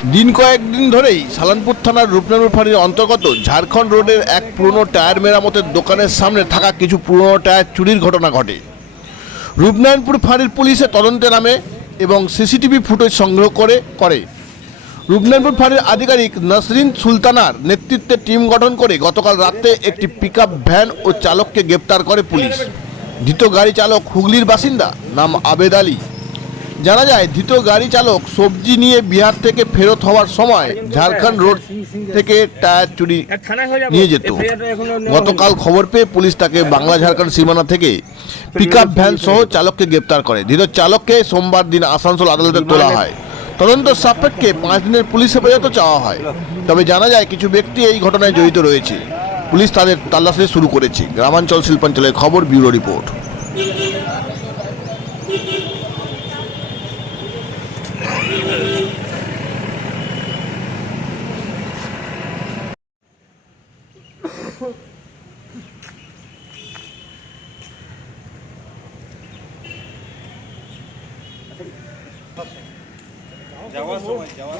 দিন কয়েকদিন ধরেই সালানপুর থানার রূপনারায়ণ ফাঁড়ির অন্তর্গত ঝাড়খণ্ড রোডের এক পুরনো টায়ার মেরামতের দোকানের সামনে থাকা কিছু পুরনো টায়ার চুরির ঘটনা ঘটে। রূপনারায়ণপুর ফাঁড়ির পুলিশে তদন্তে নামে এবং সিসিটিভি ফুটেজ সংগ্রহ করে করে। রূপনারায়ণপুর ফাঁড়ির আধিকারিক নাসরিন সুলতানার নেতৃত্বে টিম গঠন করে গতকাল রাতে একটি পিকআপ ভ্যান ও চালককে গ্রেপ্তার করে পুলিশ। ধৃত গাড়ি চালক হুগলির বাসিন্দা, নাম আবেদ আলী। জানা যায়, ধৃত গাড়ি চালক সবজি নিয়ে বিহার থেকে ফেরত হওয়ার সময় ঝাড়খণ্ড রোড থেকে টায়ার চুরি নিয়ে যেত। গতকাল খবর পেয়ে পুলিশ তাকে বাংলা ঝাড়খণ্ড সীমানা থেকে পিকআপ ভ্যান সহ চালককে গ্রেপ্তার করে। ধৃত চালককে সোমবার দিন আসানসোল আদালতে তোলা হয়। তদন্ত সাপেক্ষে পাঁচ দিনের পুলিশ হেফাজত চাওয়া হয়। তবে জানা যায়, কিছু ব্যক্তি এই ঘটনায় জড়িত রয়েছে। পুলিশ তাদের তল্লাশি শুরু করেছে। গ্রামাঞ্চল শিল্পাঞ্চলের খবর, ব্যুরো রিপোর্ট। যাওয়ার সময় যাওয়ার